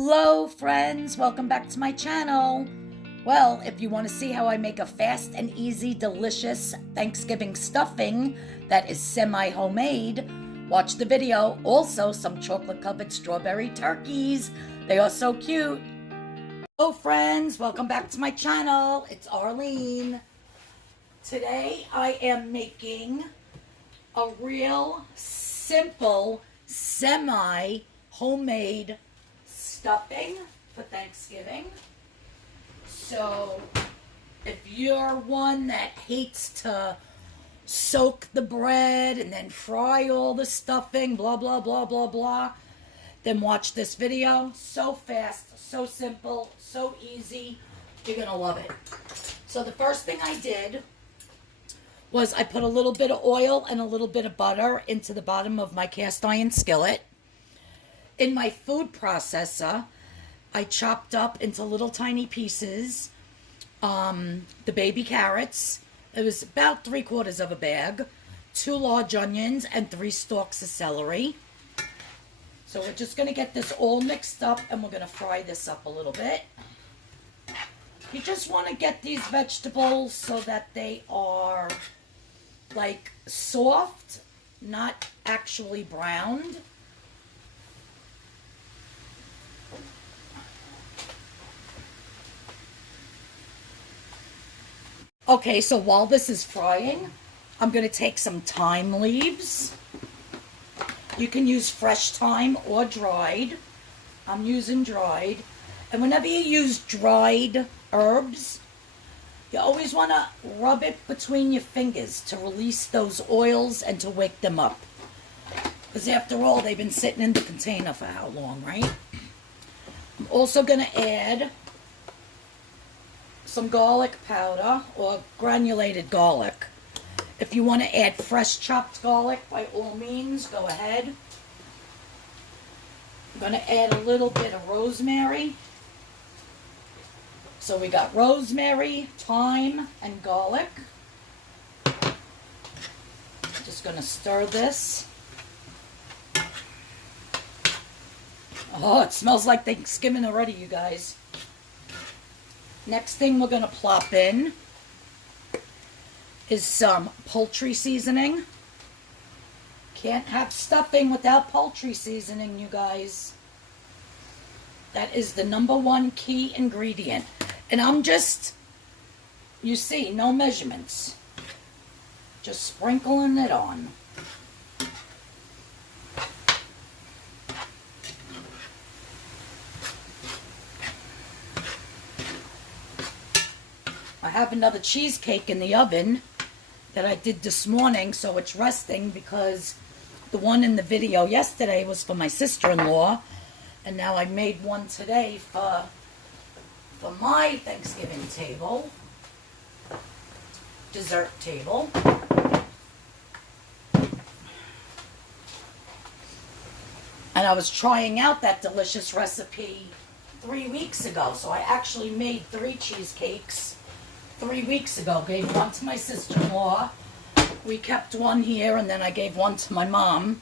Hello friends, welcome back to my channel. Well, if you want to see how I make a fast and easy, delicious Thanksgiving stuffing that is semi-homemade, watch the video. Also, some chocolate-covered strawberry turkeys. They are so cute. Hello friends, welcome back to my channel. It's Arlene. Today I am making a real simple, semi-homemade stuffing for Thanksgiving. So if you're one that hates to soak the bread and then fry all the stuffing, blah blah blah blah blah, then watch this video. So fast, so simple, so easy. You're gonna love it. So the first thing I did was I put a little bit of oil and a little bit of butter into the bottom of my cast iron skillet. In my food processor, I chopped up into little tiny pieces the baby carrots. It was about 3/4 of a bag, 2 large onions, and 3 stalks of celery. So we're just going to get this all mixed up, and we're going to fry this up a little bit. You just want to get these vegetables so that they are like soft, not actually browned. Okay, so while this is frying, I'm going to take some thyme leaves. You can use fresh thyme or dried. I'm using dried. And whenever you use dried herbs, you always want to rub it between your fingers to release those oils and to wake them up. Because after all, they've been sitting in the container for how long, right? I'm also going to add some garlic powder or granulated garlic. If you want to add fresh chopped garlic, by all means, go ahead. I'm going to add a little bit of rosemary. So we got rosemary, thyme, and garlic. Just going to stir this. Oh, it smells like Thanksgiving already, you guys. Next thing we're going to plop in is some poultry seasoning. Can't have stuffing without poultry seasoning, you guys. That is the #1 key ingredient. And I'm just, you see, no measurements. Just sprinkling it on. I have another cheesecake in the oven that I did this morning, so it's resting because the one in the video yesterday was for my sister-in-law, and now I made one today for my Thanksgiving table, dessert table. And I was trying out that delicious recipe 3 weeks ago, so I actually made 3 cheesecakes 3 weeks ago. Gave one to my sister-in-law. We kept one here, and then I gave one to my mom.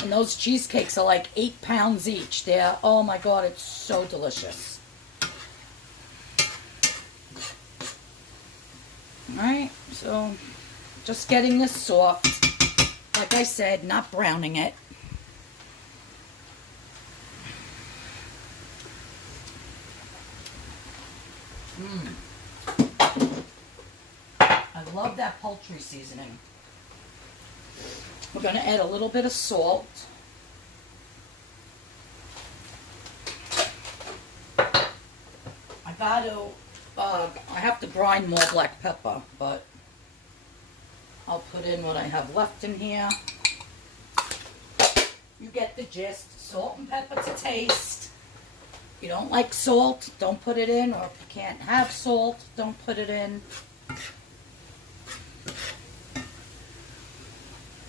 And those cheesecakes are like 8 pounds each. They're, oh my God, it's so delicious. Alright, so just getting this soft. Like I said, not browning it. I love that poultry seasoning. We're going to add a little bit of salt. I have to grind more black pepper, but I'll put in what I have left in here. You get the gist. Salt and pepper to taste. If you don't like salt, don't put it in, or if you can't have salt, don't put it in.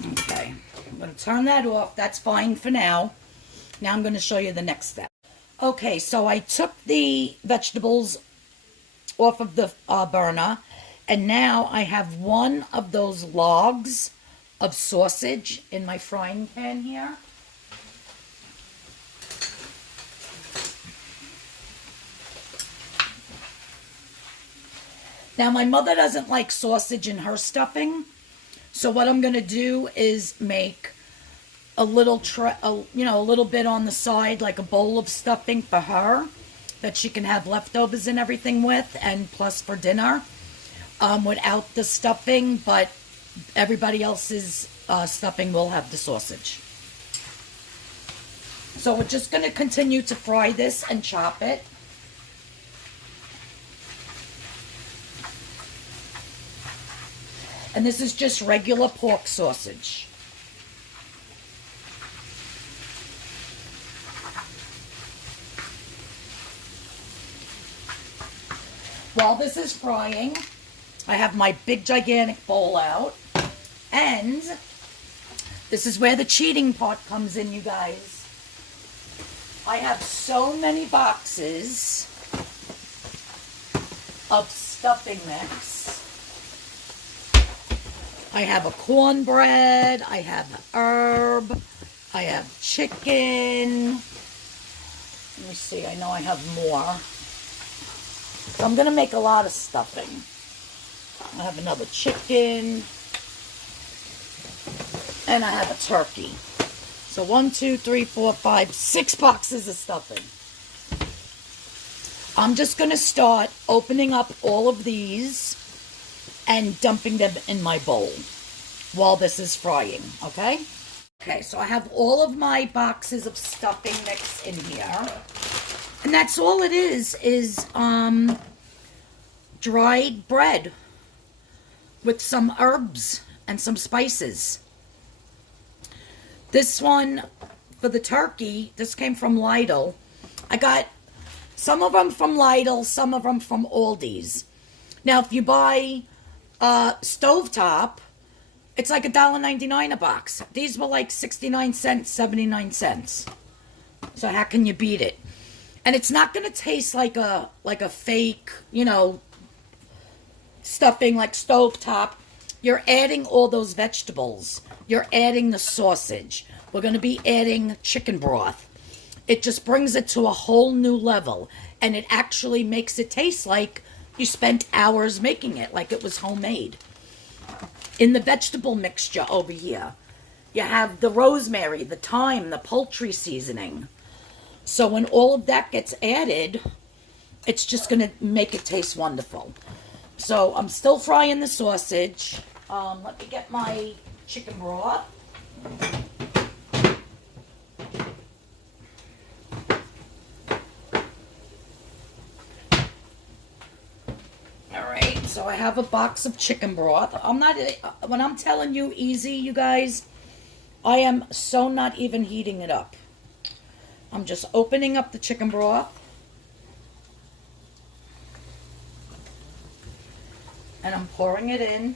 Okay, I'm going to turn that off. That's fine for now. Now I'm going to show you the next step. Okay, so I took the vegetables off of the burner, and now I have one of those logs of sausage in my frying pan here. Now, my mother doesn't like sausage in her stuffing, so what I'm going to do is make a little, a little bit on the side, like a bowl of stuffing for her that she can have leftovers and everything with, and plus for dinner, without the stuffing, but everybody else's stuffing will have the sausage. So we're just going to continue to fry this and chop it. And this is just regular pork sausage. While this is frying, I have my big gigantic bowl out. And this is where the cheating part comes in, you guys. I have so many boxes of stuffing mix. I have a cornbread, I have herb, I have chicken. Let me see, I know I have more. So I'm going to make a lot of stuffing. I have another chicken. And I have a turkey. So 1, 2, 3, 4, 5, 6 boxes of stuffing. I'm just going to start opening up all of these and dumping them in my bowl while this is frying, okay? Okay, so I have all of my boxes of stuffing mix in here. And that's all it is dried bread with some herbs and some spices. This one for the turkey, this came from Lidl. I got some of them from Lidl, some of them from Aldi's. Now, if you buy stovetop, it's like $1.99 a box. These were like 69 cents, 79 cents. So how can you beat it? And it's not going to taste like a fake, stuffing like stovetop. You're adding all those vegetables. You're adding the sausage. We're going to be adding chicken broth. It just brings it to a whole new level. And it actually makes it taste like you spent hours making it, like it was homemade. In the vegetable mixture over here, you have the rosemary, the thyme, the poultry seasoning. So when all of that gets added, it's just going to make it taste wonderful. So I'm still frying the sausage. Let me get my chicken broth. Alright, so I have a box of chicken broth. When I'm telling you easy, you guys, I am so not even heating it up. I'm just opening up the chicken broth. And I'm pouring it in.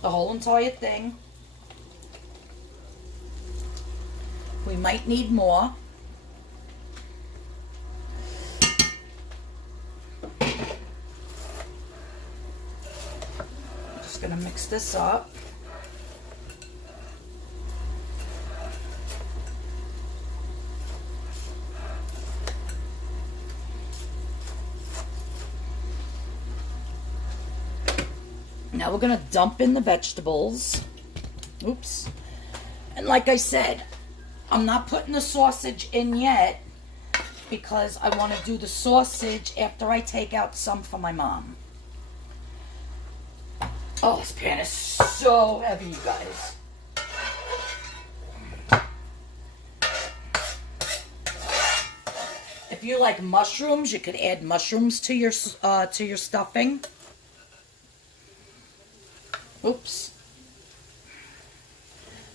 The whole entire thing. We might need more. Just gonna mix this up. Now we're going to dump in the vegetables. Oops. And like I said, I'm not putting the sausage in yet because I want to do the sausage after I take out some for my mom. Oh, this pan is so heavy, you guys. If you like mushrooms, you could add mushrooms to your stuffing. Oops.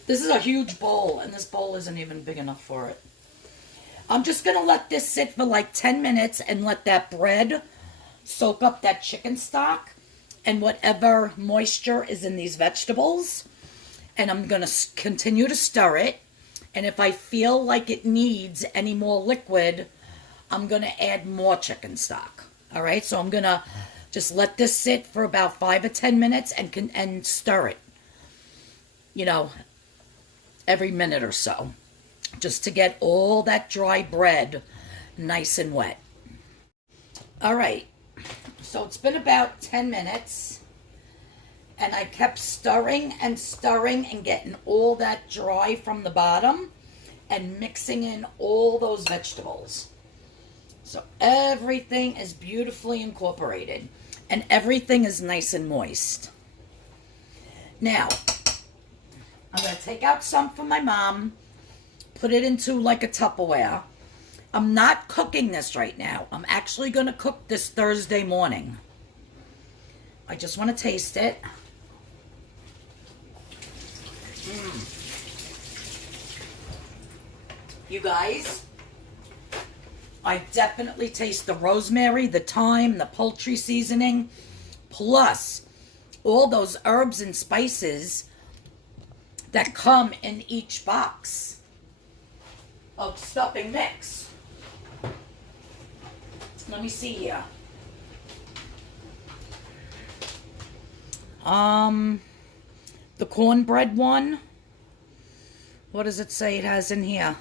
This is a huge bowl, and this bowl isn't even big enough for it. I'm just going to let this sit for like 10 minutes and let that bread soak up that chicken stock and whatever moisture is in these vegetables. And I'm going to continue to stir it. And if I feel like it needs any more liquid, I'm going to add more chicken stock. All right, so I'm going to just let this sit for about 5 or 10 minutes and stir it, every minute or so. just to get all that dry bread nice and wet. All right, so it's been about 10 minutes, and I kept stirring and stirring and getting all that dry from the bottom and mixing in all those vegetables. So everything is beautifully incorporated and everything is nice and moist. Now, I'm going to take out some for my mom, put it into like a Tupperware. I'm not cooking this right now. I'm actually going to cook this Thursday morning. I just want to taste it. You guys, I definitely taste the rosemary, the thyme, the poultry seasoning, plus all those herbs and spices that come in each box of stuffing mix. Let me see here. The cornbread one. What does it say it has in here?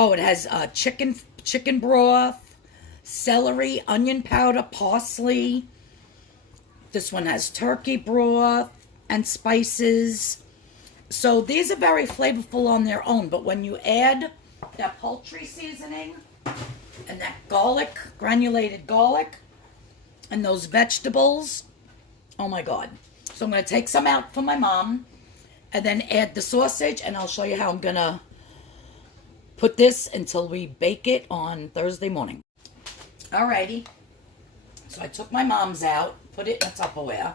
Oh, it has chicken broth, celery, onion powder, parsley. This one has turkey broth and spices. So these are very flavorful on their own, but when you add that poultry seasoning and that garlic, granulated garlic, and those vegetables, oh my God. So I'm going to take some out for my mom and then add the sausage, and I'll show you how I'm going to put this until we bake it on Thursday morning. Alrighty. So I took my mom's out, put it in a Tupperware.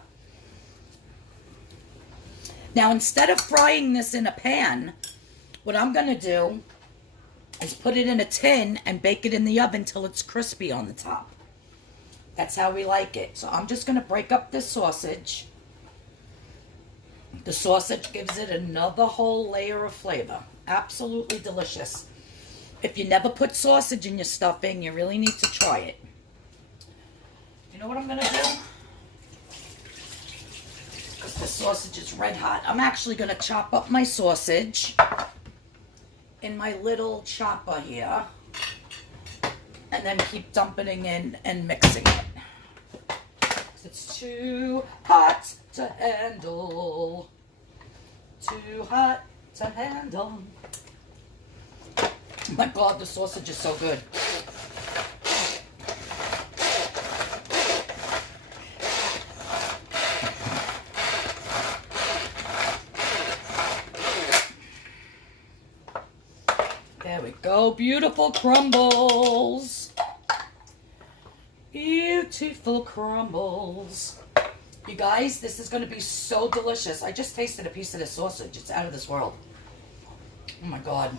Now, instead of frying this in a pan, what I'm going to do is put it in a tin and bake it in the oven till it's crispy on the top. That's how we like it. So I'm just going to break up this sausage. The sausage gives it another whole layer of flavor. Absolutely delicious. If you never put sausage in your stuffing, you really need to try it. You know what I'm going to do? Because the sausage is red hot. I'm actually going to chop up my sausage in my little chopper here. And then keep dumping it in and mixing it. It's too hot to handle. Too hot to handle. Oh my God, the sausage is so good. There we go. Beautiful crumbles. Beautiful crumbles. You guys, this is going to be so delicious. I just tasted a piece of this sausage. It's out of this world. Oh my God.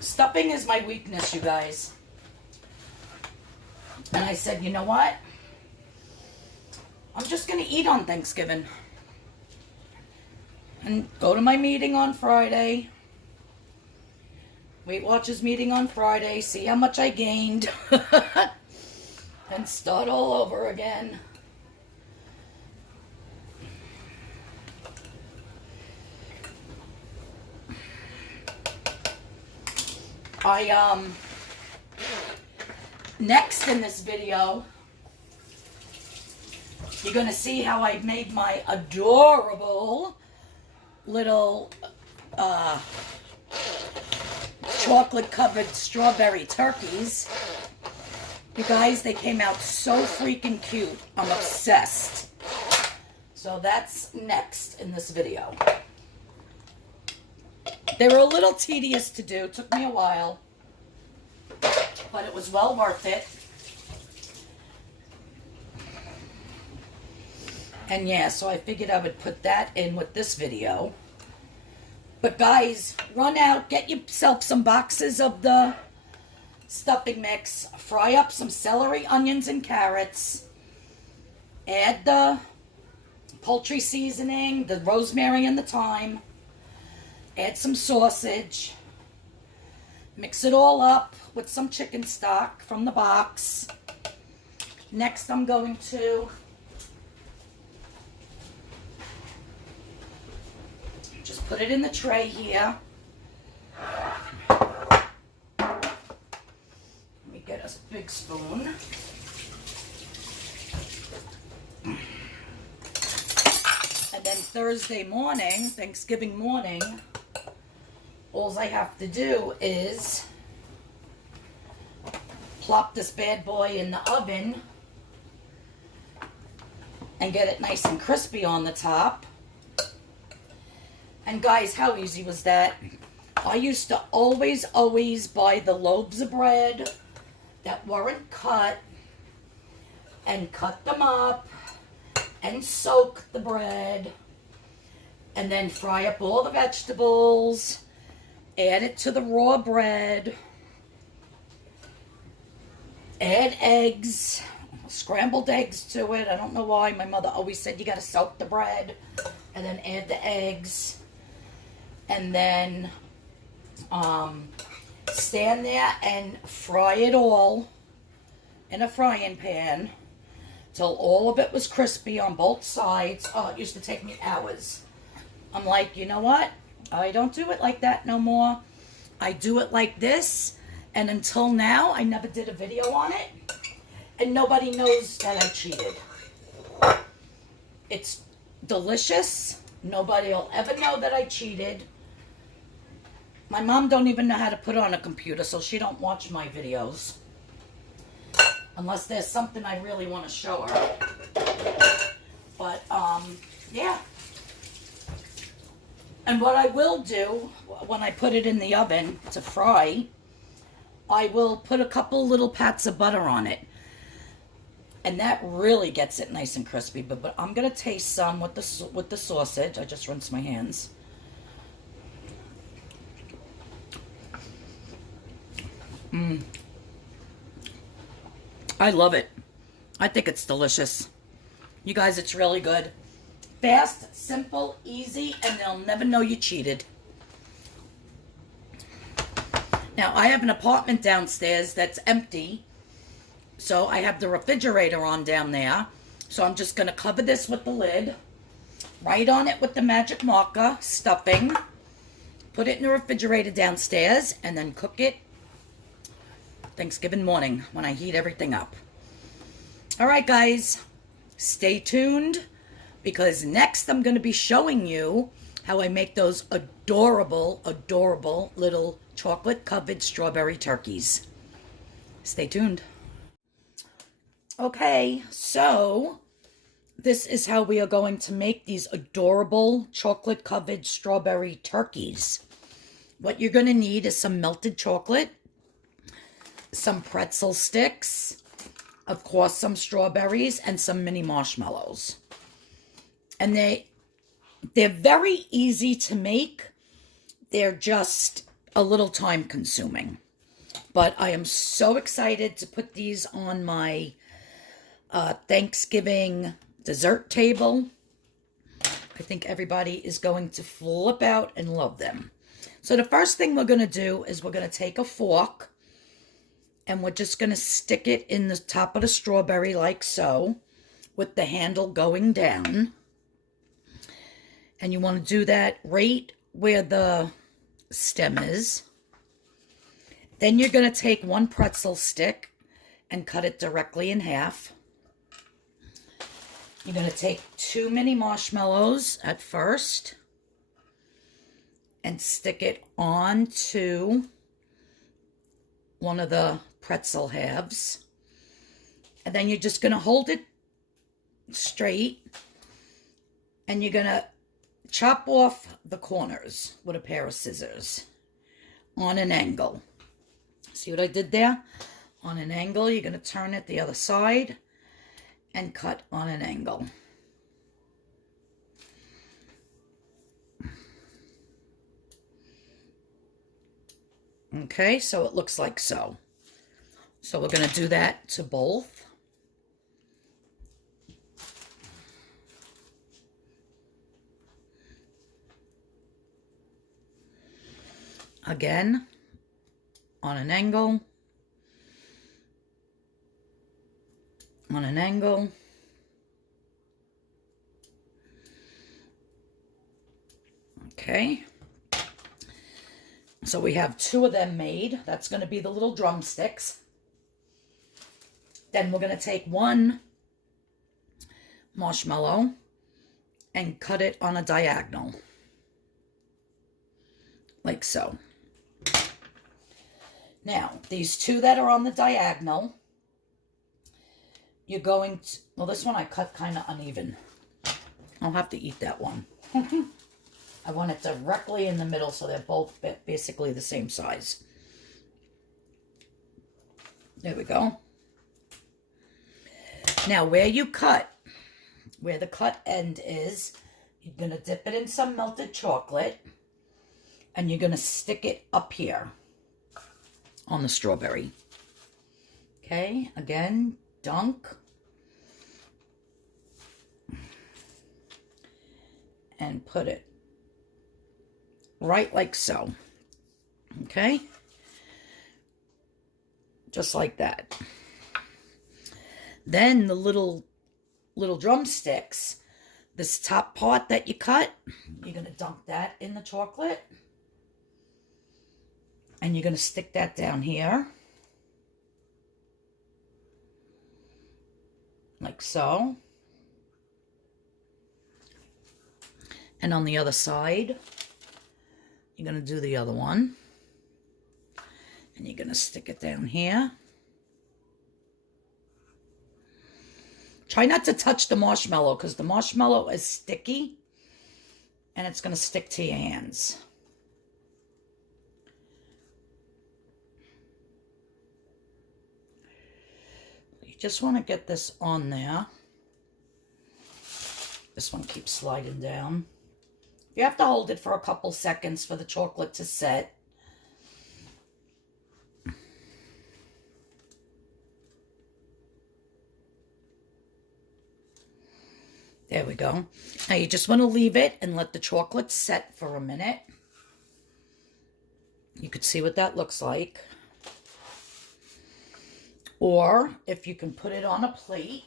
Stuffing is my weakness, you guys. And I said, you know what? I'm just going to eat on Thanksgiving. And go to my meeting on Friday. Weight Watchers meeting on Friday. See how much I gained. And start all over again. Next in this video, you're going to see how I made my adorable little chocolate-covered strawberry turkeys. You guys, they came out so freaking cute. I'm obsessed. So that's next in this video. They were a little tedious to do. Took me a while. But it was well worth it. And yeah, so I figured I would put that in with this video. But guys, run out, get yourself some boxes of the stuffing mix. Fry up some celery, onions, and carrots. Add the poultry seasoning, the rosemary and the thyme. Add some sausage. Mix it all up with some chicken stock from the box. Next, I'm going to just put it in the tray here. Let me get a big spoon. And then Thursday morning, Thanksgiving morning, all I have to do is plop this bad boy in the oven and get it nice and crispy on the top. And guys, how easy was that? I used to always buy the loaves of bread that weren't cut and cut them up and soak the bread and then fry up all the vegetables, add it to the raw bread, add eggs, scrambled eggs to it. I don't know why. My mother always said you got to soak the bread and then add the eggs. And then stand there and fry it all in a frying pan till all of it was crispy on both sides. Oh, it used to take me hours. I'm like, you know what? I don't do it like that no more. I do it like this. And until now, I never did a video on it. And nobody knows that I cheated. It's delicious. Nobody will ever know that I cheated. My mom don't even know how to put on a computer, so she don't watch my videos. Unless there's something I really want to show her. But, yeah. And what I will do, when I put it in the oven to fry, I will put a couple little pats of butter on it. And that really gets it nice and crispy. But I'm going to taste some with the sausage. I just rinsed my hands. I love it. I think it's delicious. You guys, it's really good. Fast, simple, easy, and they'll never know you cheated. Now, I have an apartment downstairs that's empty. So I have the refrigerator on down there. So I'm just going to cover this with the lid. Write on it with the magic marker, stuffing. Put it in the refrigerator downstairs and then cook it Thanksgiving morning when I heat everything up. All right, guys, stay tuned because next I'm going to be showing you how I make those adorable, adorable little chocolate-covered strawberry turkeys. Stay tuned. Okay, so this is how we are going to make these adorable chocolate-covered strawberry turkeys. What you're going to need is some melted chocolate, some pretzel sticks, of course some strawberries, and some mini marshmallows. And they're very easy to make. They're just a little time consuming. But I am so excited to put these on my Thanksgiving dessert table. I think everybody is going to flip out and love them. So the first thing we're going to do is we're going to take a fork and we're just going to stick it in the top of the strawberry like so with the handle going down. And you want to do that right where the stem is. Then you're going to take one pretzel stick and cut it directly in half. You're going to take 2 mini marshmallows at first and stick it onto one of the pretzel halves. And then you're just going to hold it straight and you're going to chop off the corners with a pair of scissors on an angle. See what I did there? On an angle, you're going to turn it the other side and cut on an angle. Okay, so it looks like so. So we're going to do that to both. Again, on an angle, on an angle. Okay. So we have 2 of them made. That's going to be the little drumsticks. Then we're going to take 1 marshmallow and cut it on a diagonal. Like so. Now, these 2 that are on the diagonal, you're going to, well, this one I cut kind of uneven. I'll have to eat that one. I want it directly in the middle so they're both basically the same size. There we go. Now, where you cut, where the cut end is, you're going to dip it in some melted chocolate, and you're going to stick it up here on the strawberry. Okay, again, dunk. And put it right like so. Okay? Just like that. Then the little drumsticks, this top part that you cut, you're going to dunk that in the chocolate. And you're going to stick that down here. Like so. And on the other side, you're going to do the other one. And you're going to stick it down here. Try not to touch the marshmallow because the marshmallow is sticky. And it's going to stick to your hands. You just want to get this on there. This one keeps sliding down. You have to hold it for a couple seconds for the chocolate to set. There we go. Now you just want to leave it and let the chocolate set for a minute. You could see what that looks like. Or if you can put it on a plate,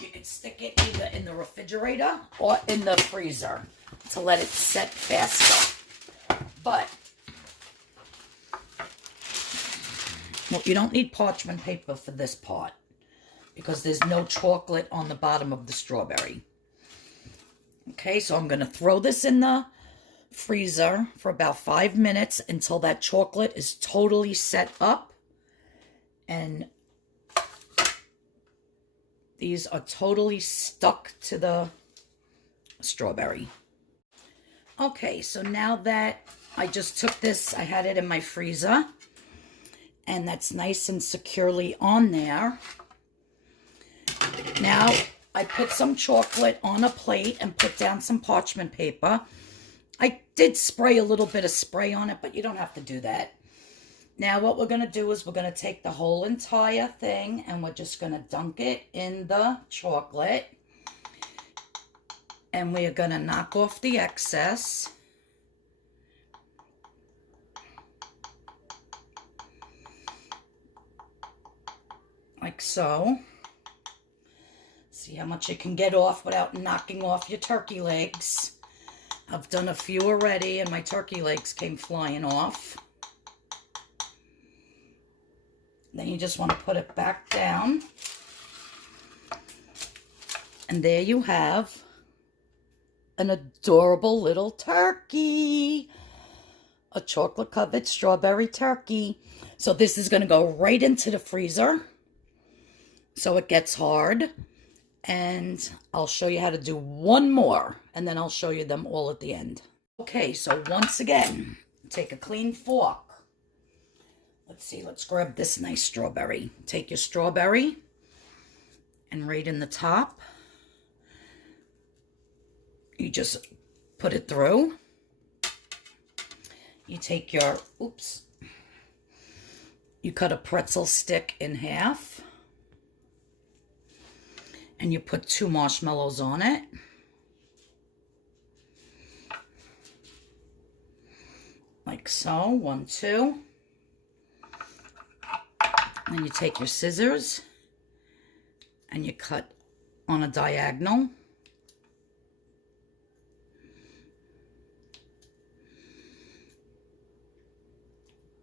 you can stick it either in the refrigerator or in the freezer to let it set faster. But, well, you don't need parchment paper for this part because there's no chocolate on the bottom of the strawberry. Okay, so I'm going to throw this in the freezer for about 5 minutes until that chocolate is totally set up. And these are totally stuck to the strawberry. Okay, so now that I just took this, I had it in my freezer, and that's nice and securely on there. Now, I put some chocolate on a plate and put down some parchment paper. I did spray a little bit of spray on it, but you don't have to do that. Now, what we're going to do is we're going to take the whole entire thing and we're just going to dunk it in the chocolate. And we are going to knock off the excess. Like so. See how much you can get off without knocking off your turkey legs. I've done a few already and my turkey legs came flying off. Then you just want to put it back down. And there you have an adorable little turkey. A chocolate-covered strawberry turkey. So this is going to go right into the freezer so it gets hard. And I'll show you how to do one more, and then I'll show you them all at the end. Okay, so once again, take a clean fork. Let's see, let's grab this nice strawberry. Take your strawberry, and right in the top, you just put it through. You take your, you cut a pretzel stick in half. And you put 2 marshmallows on it. like so. 1, 2. Then you take your scissors and you cut on a diagonal.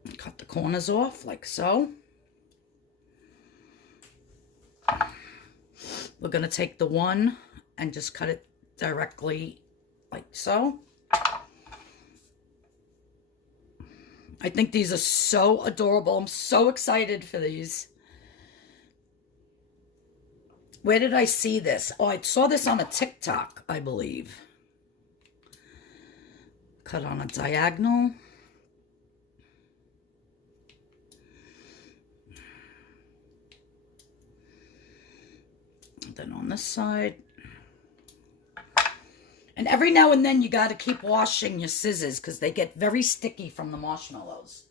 And cut the corners off like so. We're going to take the one and just cut it directly like so. I think these are so adorable. I'm so excited for these. Where did I see this? Oh, I saw this on a TikTok, I believe. Cut on a diagonal. And then on this side. And every now and then you got to keep washing your scissors because they get very sticky from the marshmallows.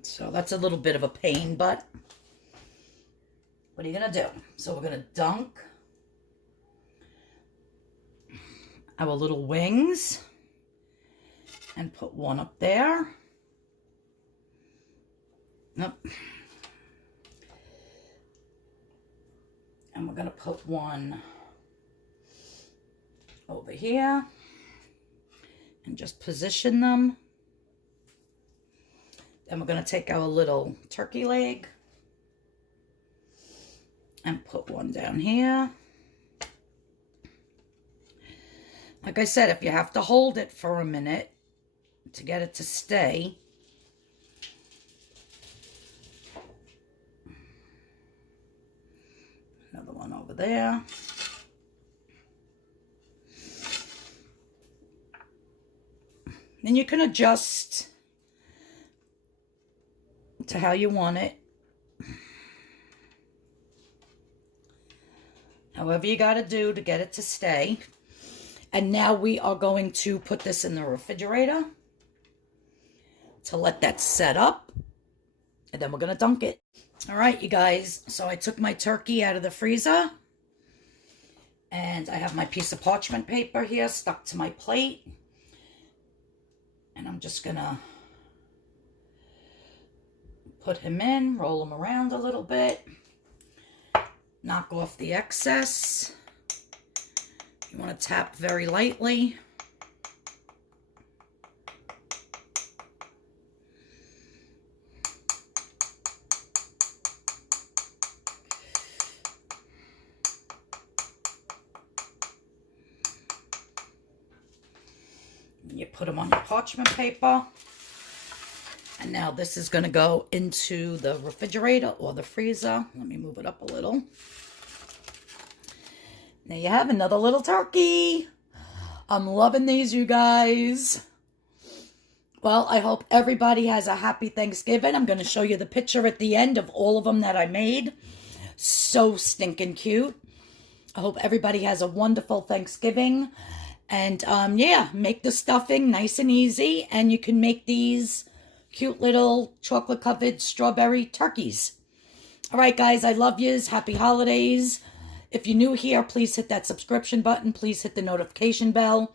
So that's a little bit of a pain, but what are you going to do? So we're going to dunk our little wings and put one up there. Nope. And we're going to put one over here and just position them. Then we're going to take our little turkey leg and put one down here. Like I said, if you have to hold it for a minute to get it to stay, another one over there. Then you can adjust to how you want it. However you got to do to get it to stay. And now we are going to put this in the refrigerator to let that set up. And then we're going to dunk it. All right, you guys. So I took my turkey out of the freezer. And I have my piece of parchment paper here stuck to my plate. And I'm just going to put him in, roll him around a little bit. Knock off the excess. You want to tap very lightly. You put them on your parchment paper. And now this is going to go into the refrigerator or the freezer. Let me move it up a little. There you have another little turkey. I'm loving these, you guys. Well, I hope everybody has a happy Thanksgiving. I'm going to show you the picture at the end of all of them that I made. So stinking cute. I hope everybody has a wonderful Thanksgiving. And yeah, make the stuffing nice and easy. And you can make these cute little chocolate-covered strawberry turkeys. All right, guys, I love yous. Happy holidays. If you're new here, please hit that subscription button. Please hit the notification bell.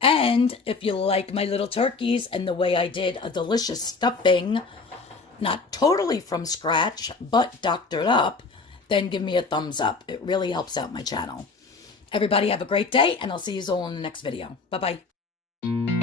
And if you like my little turkeys and the way I did a delicious stuffing, not totally from scratch, but doctored up, then give me a thumbs up. It really helps out my channel. Everybody have a great day, and I'll see you all in the next video. Bye-bye.